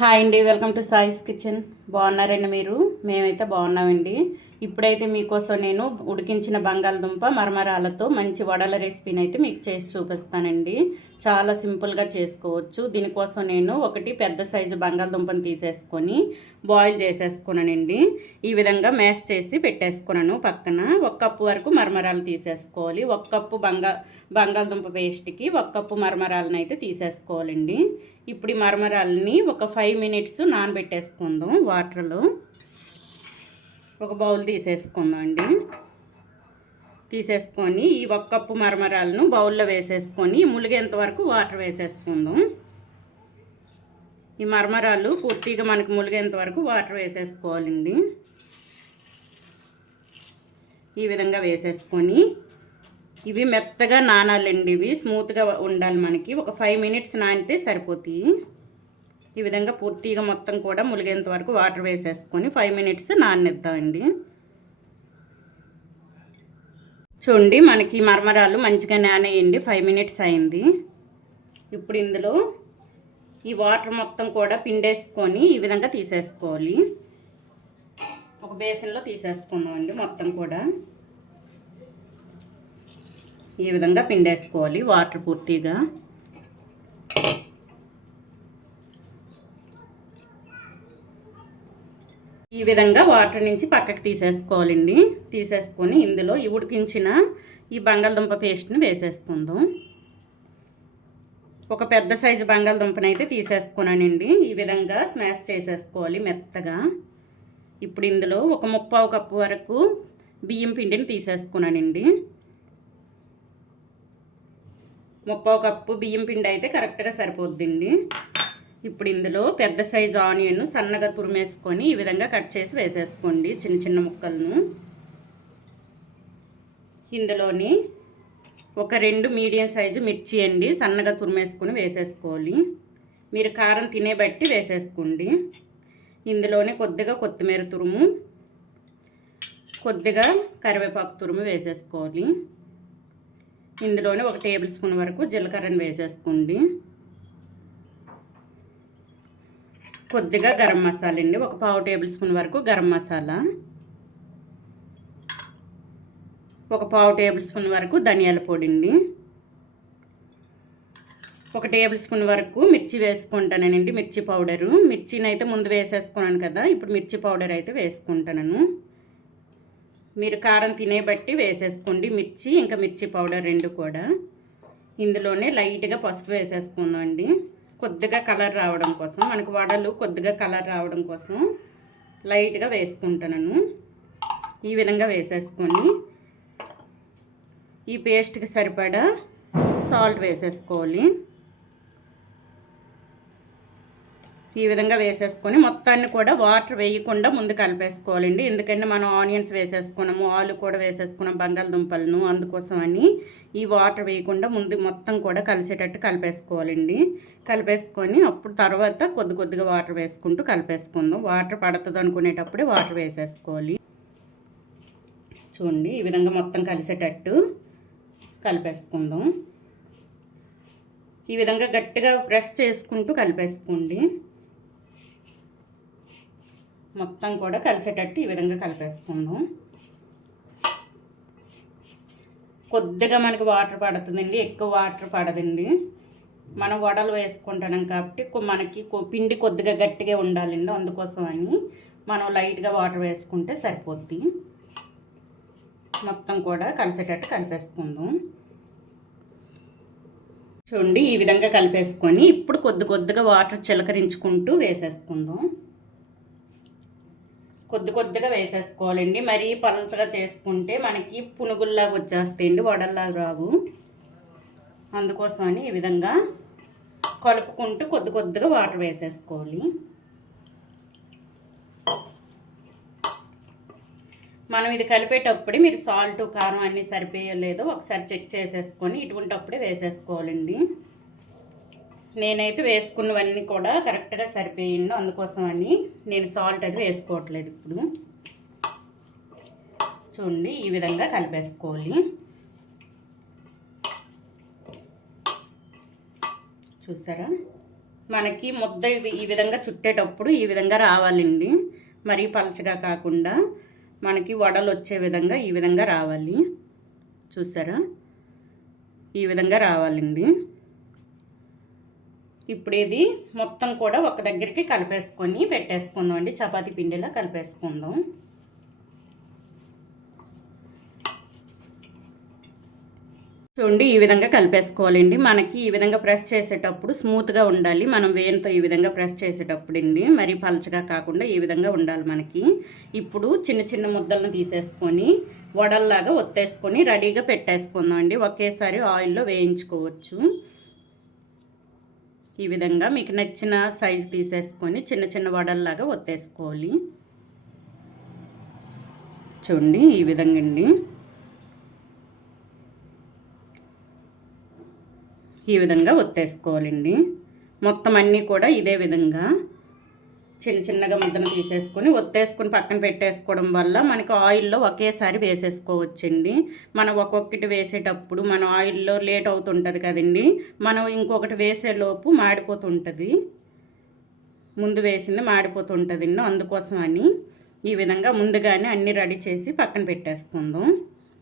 Hi అండి welcome to సాయిస్ kitchen. బాగున్నారండి మీరు? మేమైతే బాగున్నామండి. ఇప్పుడైతే మీకోసం నేను ఉడికించిన బంగాళదుంప మరమరాలతో మంచి వడల రెసిపీని అయితే మీకు చేసి చూపిస్తానండి. చాలా సింపుల్గా చేసుకోవచ్చు. దీనికోసం నేను ఒకటి పెద్ద సైజు బంగాళదుంపను తీసేసుకొని బాయిల్ చేసేసుకున్నానండి. ఈ విధంగా మ్యాష్ చేసి పెట్టేసుకున్నాను పక్కన. ఒక కప్పు వరకు మరమరాలు తీసేసుకోవాలి. ఒక కప్పు బంగా బంగాళదుంప పేస్ట్కి ఒక కప్పు మరమరాలను అయితే తీసేసుకోవాలండి. ఇప్పుడు ఈ మరమరాలని ఒక ఫైవ్ మినిట్స్ నానబెట్టేసుకుందాం వాటర్లో. ఒక బౌల్ తీసేసుకుందాం అండి తీసేసుకొని ఈ ఒక కప్పు మరమరాలను బౌల్లో వేసేసుకొని ములిగేంత వరకు వాటర్ వేసేసుకుందాం. ఈ మరమరాలు పూర్తిగా మనకి ములిగేంత వరకు వాటర్ వేసేసుకోవాలండి. ఈ విధంగా వేసేసుకొని ఇవి మెత్తగా నానాలండి ఇవి స్మూత్గా ఉండాలి మనకి. ఒక ఫైవ్ మినిట్స్ నానితే సరిపోతాయి. ఈ విధంగా పూర్తిగా మొత్తం కూడా ములిగేంత వరకు వాటర్ వేసేసుకొని ఫైవ్ మినిట్స్ నానిద్దామండి. చూడండి మనకి మరమరాలు మంచిగా నానేయండి. ఫైవ్ మినిట్స్ అయింది. ఇప్పుడు ఇందులో ఈ వాటర్ మొత్తం కూడా పిండేసుకొని ఈ విధంగా తీసేసుకోవాలి. ఒక బేసిన్లో తీసేసుకుందామండి మొత్తం కూడా. ఈ విధంగా పిండేసుకోవాలి వాటర్ పూర్తిగా. ఈ విధంగా వాటర్ నుంచి పక్కకి తీసేసుకోవాలండి. తీసేసుకొని ఇందులో ఈ ఉడికించిన ఈ బంగాళదుంప పేస్ట్ని వేసేసుకుందాం. ఒక పెద్ద సైజు బంగాళదుంపని అయితే తీసేసుకున్నానండి. ఈ విధంగా స్మాష్ చేసేసుకోవాలి మెత్తగా. ఇప్పుడు ఇందులో ఒక ముప్పావు కప్పు వరకు బియ్యం పిండిని తీసేసుకున్నానండి. ముప్పావు కప్పు బియ్యం పిండి అయితే కరెక్ట్గా సరిపోద్దండి. ఇప్పుడు ఇందులో పెద్ద సైజు ఆనియన్ సన్నగా తురిమేసుకొని ఈ విధంగా కట్ చేసి వేసేసుకోండి చిన్న చిన్న ముక్కలను. ఇందులోని ఒక రెండు మీడియం సైజు మిర్చి అండి సన్నగా తురిమేసుకొని వేసేసుకోవాలి. మీరు కారం తినే బట్టి వేసేసుకోండి. ఇందులోనే కొద్దిగా కొత్తిమీర తురుము కొద్దిగా కరివేపాకు తురుము వేసేసుకోవాలి. ఇందులోనే ఒక టేబుల్ స్పూన్ వరకు జీలకర్రను వేసేసుకోండి. కొద్దిగా గరం మసాలా అండి ఒక పావు టేబుల్ స్పూన్ వరకు గరం మసాలా. ఒక పావు టేబుల్ స్పూన్ వరకు ధనియాల పొడి అండి ఒక టేబుల్ స్పూన్ వరకు మిర్చి వేసుకుంటానండి. మిర్చి పౌడరు. మిర్చిని అయితే ముందు వేసేసుకున్నాను కదా ఇప్పుడు మిర్చి పౌడర్ అయితే వేసుకుంటాను మీరు కారం తినే బట్టి వేసేసుకోండి. మిర్చి ఇంకా మిర్చి పౌడర్ రెండు కూడా. ఇందులోనే లైట్గా పసుపు వేసేసుకుందాం అండి కొద్దిగా కలర్ రావడం కోసం మనకు వడలు కొద్దిగా కలర్ రావడం కోసం లైట్గా వేసుకుంటున్నాను ఈ విధంగా వేసేసుకొని ఈ పేస్ట్కి సరిపడా సాల్ట్ వేసేసుకోవాలి. ఈ విధంగా వేసేసుకొని మొత్తాన్ని కూడా వాటర్ వేయకుండా ముందు కలిపేసుకోవాలండి. ఎందుకంటే మనం ఆనియన్స్ వేసేసుకున్నాము ఆలు కూడా వేసేసుకున్నాం బంగాళదుంపలను అందుకోసం అని ఈ వాటర్ వేయకుండా ముందు మొత్తం కూడా కలిసేటట్టు కలిపేసుకోవాలండి. కలిపేసుకొని అప్పుడు తర్వాత కొద్ది కొద్దిగా వాటర్ వేసుకుంటూ కలిపేసుకుందాం. వాటర్ పడుతుంది అనుకునేటప్పుడే వాటర్ వేసేసుకోవాలి. చూడండి ఈ విధంగా మొత్తం కలిసేటట్టు కలిపేసుకుందాం. ఈ విధంగా గట్టిగా ప్రెస్ చేసుకుంటూ కలిపేసుకోండి. మొత్తం కూడా కలిసేటట్టు ఈ విధంగా కలిపేసుకుందాం. కొద్దిగా మనకి వాటర్ పడుతుందండి ఎక్కువ వాటర్ పడదండి. మనం వడలు వేసుకుంటున్నాం కాబట్టి మనకి పిండి కొద్దిగా గట్టిగా ఉండాలండి అందుకోసం అని మనం లైట్గా వాటర్ వేసుకుంటే సరిపోద్ది. మొత్తం కూడా కలిసేటట్టు కలిపేసుకుందాం. చూడండి ఈ విధంగా కలిపేసుకొని ఇప్పుడు కొద్ది కొద్దిగా వాటర్ చిలకరించుకుంటూ వేసేసుకుందాం. కొద్ది కొద్దిగా వేసేసుకోవాలండి. మరీ పలచగా చేసుకుంటే మనకి పునుగుల్లాగా వచ్చేస్తాయండి వడల్లాగా రావు. అందుకోసమని ఈ విధంగా కలుపుకుంటూ కొద్ది కొద్దిగా వాటర్ వేసేసుకోవాలి. మనం ఇది కలిపేటప్పుడే మీరు సాల్ట్ కారం అన్నీ సరిపోయలేదో ఒకసారి చెక్ చేసేసుకొని ఇటువంటిప్పుడే వేసేసుకోవాలండి. నేనైతే వేసుకున్నవన్నీ కూడా కరెక్ట్గా సరిపోయిండు. అందుకోసం అని నేను సాల్ట్ అది వేసుకోవట్లేదు ఇప్పుడు. చూడండి ఈ విధంగా కలిపేసుకోవాలి. చూసారా? మనకి ముద్ద ఈ విధంగా చుట్టేటప్పుడు ఈ విధంగా రావాలండి. మరీ పలచగా కాకుండా మనకి వడలు వచ్చే విధంగా ఈ విధంగా రావాలి. చూసారా? ఈ విధంగా రావాలండి. ఇప్పుడు ఇది మొత్తం కూడా ఒక దగ్గరికి కలిపేసుకొని పెట్టేసుకుందాం అండి. చపాతీ పిండిలా కలిపేసుకుందాం. చూడండి ఈ విధంగా కలిపేసుకోవాలండి. మనకి ఈ విధంగా ప్రెస్ చేసేటప్పుడు స్మూత్గా ఉండాలి. మనం వేయంతో ఈ విధంగా ప్రెస్ చేసేటప్పుడు అండి మరి పలచగా కాకుండా ఈ విధంగా ఉండాలి మనకి. ఇప్పుడు చిన్న చిన్న ముద్దలను తీసేసుకొని వడల్లాగా ఒత్తేసుకొని రెడీగా పెట్టేసుకుందాం అండి. ఒకేసారి ఆయిల్లో వేయించుకోవచ్చు. ఈ విధంగా మీకు నచ్చిన సైజు తీసేసుకొని చిన్న చిన్న వడల్లాగా ఒత్తేసుకోవాలి. చూడండి ఈ విధంగా అండి. ఈ విధంగా ఒత్తేసుకోవాలండి. మొత్తం అన్నీ కూడా ఇదే విధంగా చిన్న చిన్నగా ముద్దను తీసేసుకొని ఒత్తేసుకొని పక్కన పెట్టేసుకోవడం వల్ల మనకి ఆయిల్లో ఒకేసారి వేసేసుకోవచ్చండి. మనం ఒక్కొక్కటి వేసేటప్పుడు మనం ఆయిల్లో లేట్ అవుతుంటుంది కదండి. మనం ఇంకొకటి వేసేలోపు మాడిపోతుంటుంది. ముందు వేసింది మాడిపోతుంటుందండి. అందుకోసం అని ఈ విధంగా ముందుగానే అన్నీ రెడీ చేసి పక్కన పెట్టేసుకుందాం.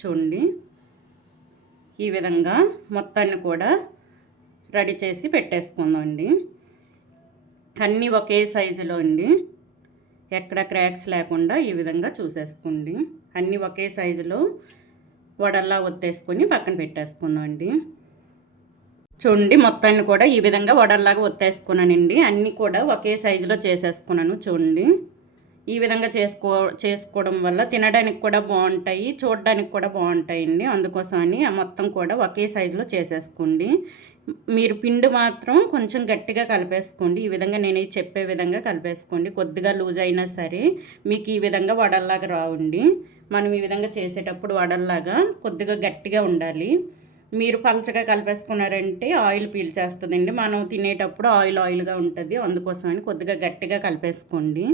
చూడండి. ఈ విధంగా మొత్తాన్ని కూడా రెడీ చేసి పెట్టేసుకుందాం అండి అన్నీ ఒకే సైజులో అండి. ఎక్కడ క్రాక్స్ లేకుండా ఈ విధంగా చూసేసుకోండి. అన్నీ ఒకే సైజులో వడల్లా ఒత్తేసుకొని పక్కన పెట్టేసుకుందామండి. చూడండి మొత్తాన్ని కూడా ఈ విధంగా వడల్లాగా ఒత్తేసుకున్నానండి. అన్నీ కూడా ఒకే సైజులో చేసేసుకున్నాను చూడండి. ఈ విధంగా చేసుకో చేసుకోవడం వల్ల తినడానికి కూడా బాగుంటాయి చూడడానికి కూడా బాగుంటాయండి. అందుకోసమని మొత్తం కూడా ఒకే సైజులో చేసేసుకోండి. మీరు పిండి మాత్రం కొంచెం గట్టిగా కలిపేసుకోండి. ఈ విధంగా నేను చెప్పే విధంగా కలిపేసుకోండి. కొద్దిగా లూజ్ అయినా సరే మీకు ఈ విధంగా వడల్లాగా రావండి. మనం ఈ విధంగా చేసేటప్పుడు వడల్లాగా కొద్దిగా గట్టిగా ఉండాలి. మీరు పలచగా కలిపేసుకున్నారంటే ఆయిల్ పీల్చేస్తుందండి. మనం తినేటప్పుడు ఆయిల్ ఆయిల్గా ఉంటుంది. అందుకోసమని కొద్దిగా గట్టిగా కలిపేసుకోండి.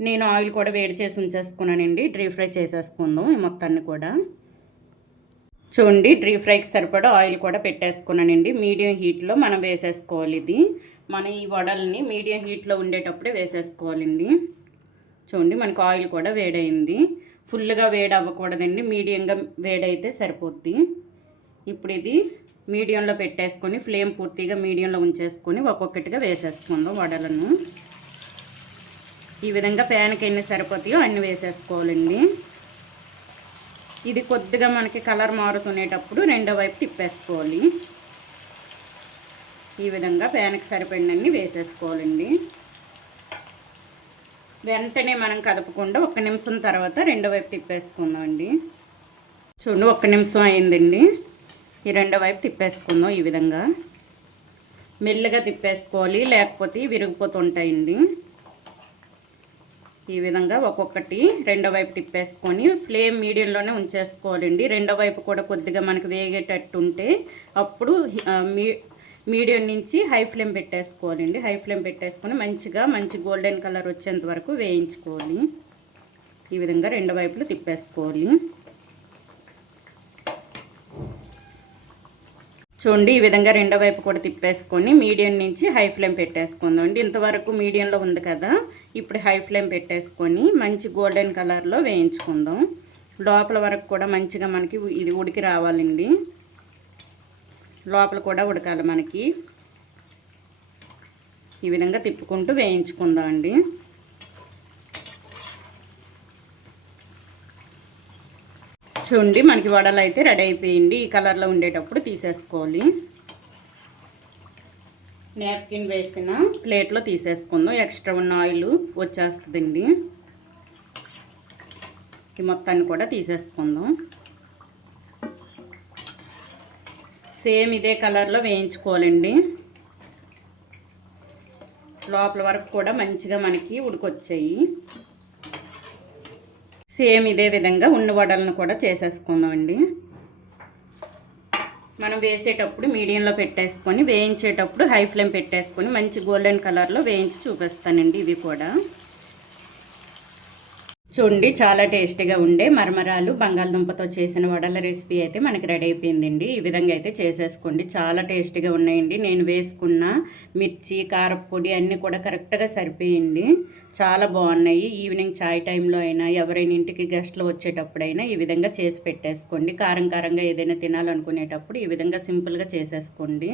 నేను ఆయిల్ కూడా వేడి చేసి ఉంచేసుకున్నానండి. డ్రీ ఫ్రై చేసేసుకుందాం ఈ మొత్తాన్ని కూడా. చూడండి డ్రీ ఫ్రైకి సరిపడా ఆయిల్ కూడా పెట్టేసుకున్నానండి. మీడియం హీట్లో మనం వేసేసుకోవాలి ఇది. మన ఈ వడల్ని మీడియం హీట్లో ఉండేటప్పుడే వేసేసుకోవాలండి. చూడండి మనకు ఆయిల్ కూడా వేడైంది. ఫుల్గా వేడి అవ్వకూడదండి మీడియంగా వేడైతే సరిపోద్ది. ఇప్పుడు ఇది మీడియంలో పెట్టేసుకొని ఫ్లేమ్ పూర్తిగా మీడియంలో ఉంచేసుకొని ఒక్కొక్కటిగా వేసేసుకుందాం వడలను. ఈ విధంగా ప్యాన్కి ఎన్ని సరిపోతాయో అన్ని వేసేసుకోవాలండి. ఇది కొద్దిగా మనకి కలర్ మారుతునేటప్పుడు రెండో వైపు తిప్పేసుకోవాలి. ఈ విధంగా ప్యాన్కి సరిపడినన్ని వేసేసుకోవాలండి. వెంటనే మనం కదపకుండా ఒక్క నిమిషం తర్వాత రెండో వైపు తిప్పేసుకుందామండి. చూడండి ఒక్క నిమిషం అయిందండి. ఈ రెండో వైపు తిప్పేసుకుందాం ఈ విధంగా. మెల్లగా తిప్పేసుకోవాలి లేకపోతే విరిగిపోతుంటాయండి. ఈ విధంగా ఒక్కొక్కటి రెండో వైపు తిప్పేసుకొని ఫ్లేమ్ మీడియంలోనే ఉంచేసుకోవాలండి. రెండో వైపు కూడా కొద్దిగా మనకు వేగేటట్టు ఉంటే అప్పుడు మీ మీడియం నుంచి హై ఫ్లేమ్ పెట్టేసుకోవాలండి. హై ఫ్లేమ్ పెట్టేసుకొని మంచిగా మంచి గోల్డెన్ కలర్ వచ్చేంత వరకు వేయించుకోవాలి. ఈ విధంగా రెండు వైపులు తిప్పేసుకోవాలి. చూడండి ఈ విధంగా రెండో వైపు కూడా తిప్పేసుకొని మీడియం నుంచి హై ఫ్లేమ్ పెట్టేసుకుందాం అండి ఇంతవరకు మీడియంలో ఉంది కదా. ఇప్పుడు హై ఫ్లేమ్ పెట్టేసుకొని మంచి గోల్డెన్ కలర్లో వేయించుకుందాం. లోపల వరకు కూడా మంచిగా మనకి ఇది ఉడికి రావాలండి. లోపల కూడా ఉడకాలి మనకి. ఈ విధంగా తిప్పుకుంటూ వేయించుకుందాం అండి. చూడండి మనకి వడలు అయితే రెడీ అయిపోయింది. ఈ కలర్లో ఉండేటప్పుడు తీసేసుకోవాలి. నాప్కిన్ వేసిన ప్లేట్లో తీసేసుకుందాం. ఎక్స్ట్రా ఉన్న ఆయిల్ వచ్చేస్తుందండి. ఈ మొత్తాన్ని కూడా తీసేసుకుందాం. సేమ్ ఇదే కలర్లో వేయించుకోవాలండి. లోపల వరకు కూడా మంచిగా మనకి ఉడికొచ్చాయి. సేమ్ ఇదే విధంగా ఉన్న వడలను కూడా చేసేసుకుందామండి. మనం వేసేటప్పుడు మీడియంలో పెట్టేసుకొని వేయించేటప్పుడు హై ఫ్లేమ్ పెట్టేసుకొని మంచి గోల్డెన్ కలర్లో వేయించి చూపిస్తానండి ఇవి కూడా. చూడండి చాలా టేస్టీగా ఉండే మరమరాలు బంగాళదుంపతో చేసిన వడల రెసిపీ అయితే మనకి రెడీ అయిపోయిందండి. ఈ విధంగా అయితే చేసేసుకోండి. చాలా టేస్టీగా ఉన్నాయండి. నేను వేసుకున్న మిర్చి కారపొడి అన్నీ కూడా కరెక్ట్గా సరిపోయండి చాలా బాగున్నాయి. ఈవినింగ్ చాయ్ టైంలో అయినా ఎవరైనా ఇంటికి గెస్ట్లు వచ్చేటప్పుడైనా ఈ విధంగా చేసి పెట్టేసుకోండి. కారం కారంగా ఏదైనా తినాలనుకునేటప్పుడు ఈ విధంగా సింపుల్గా చేసేసుకోండి.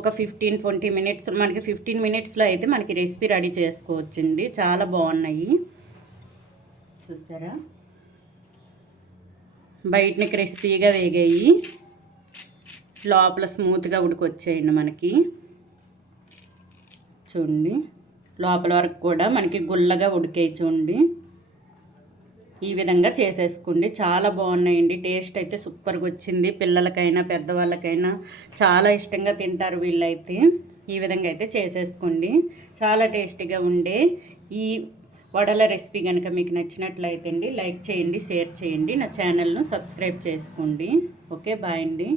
ఒక ఫిఫ్టీన్ ట్వంటీ మినిట్స్ మనకి ఫిఫ్టీన్ మినిట్స్లో అయితే మనకి రెసిపీ రెడీ చేసుకోవచ్చండి. చాలా బాగున్నాయి. చూసారా? బయటని క్రిస్పీగా వేగాయి. లోపల స్మూత్గా ఉడికొచ్చేయండి మనకి. చూడండి. లోపల వరకు కూడా మనకి గుల్లగా ఉడికేయి చూడండి. ఈ విధంగా చేసేసుకోండి. చాలా బాగున్నాయండి. టేస్ట్ అయితే సూపర్గా వచ్చింది. పిల్లలకైనా పెద్దవాళ్ళకైనా చాలా ఇష్టంగా తింటారు వీళ్ళైతే. ఈ విధంగా అయితే చేసేసుకోండి. చాలా టేస్టీగా ఉండే ఈ వడల రెసిపీ కనుక మీకు నచ్చినట్లయితే అండి లైక్ చేయండి షేర్ చేయండి నా ఛానల్ను సబ్స్క్రైబ్ చేసుకోండి. ఓకే బాయ్ అండి.